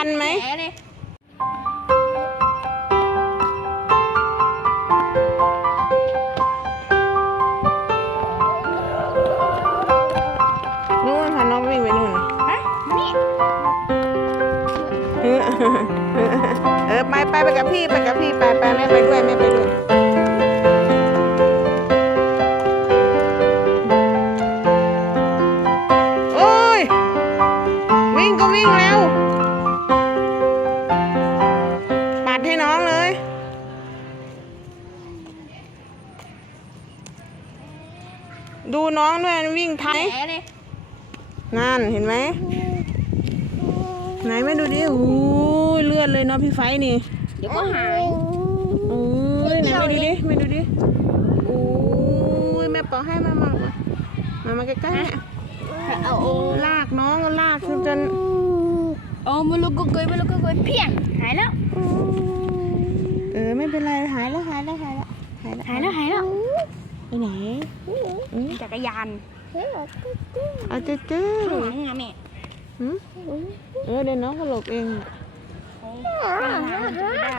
ทันไหมแผลเลยนู่นพาน้องวิ่งไปนู่นฮะนี่เออเออไปไปไปกับพี่ไปกับพี่ไปไปแม่ไปด้วยแม่ไปด้วยโอ้ยวิ่งก็วิ่งแล้ว ดูน้องด้วยวิ่งทันแผลเลยนั่นเห็นไหมไหนแม่ดูดิโอ้ยเลือดเลยเนาะพี่ไฟนี่ เดี๋ยวก็หายโอ้ยไหนแม่ดูดิแม่ดูดิโอ้ยแม่ปอกให้มามามามามาใกล้ๆเนี่ยเอาโอ้ลากน้องลากจนจนโอ้มาลุกกุกกุยมาลุกกุกกุยเพียงหายแล้วเออไม่เป็นไรหายแล้วหายแล้วหายแล้วหายแล้วหายแล้วหายแล้ว ไปไหนอืมจักรยานเอาเจ๊เจ๊ข้างหลังอะแม่หืมเออเดี๋ยวน้องก็หลบเองข้างหลังมันจะไปได้